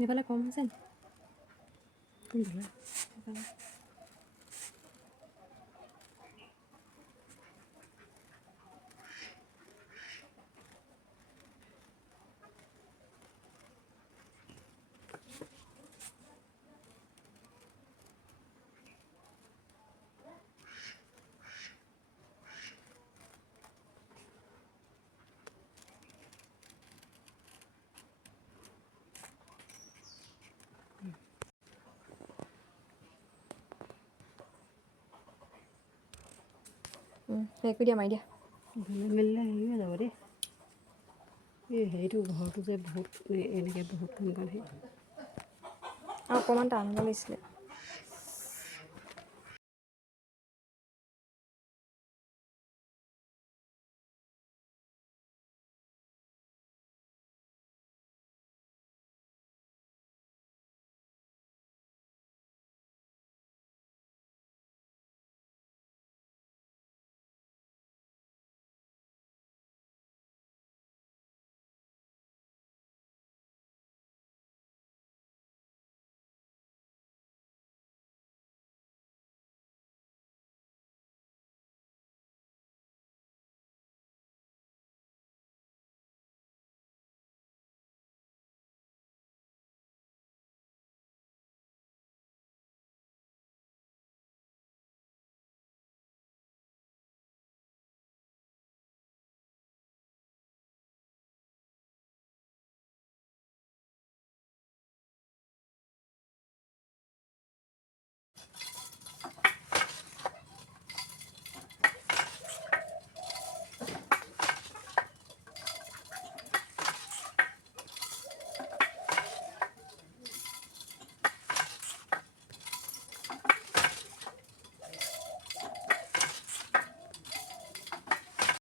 সেইফালে কম হৈছে নি? কোনফালে? সেইফালে হেৰি কৰি দিয়া, মাৰি দিয়া। ধুলে মেলিলে হেৰি হৈ যাব দেই। এই হেৰিটো ঘৰটো যে বহুত এনেকৈ বহুত কণ হেৰি আৰু অকণমান টান হ'ব লাগিছিলে।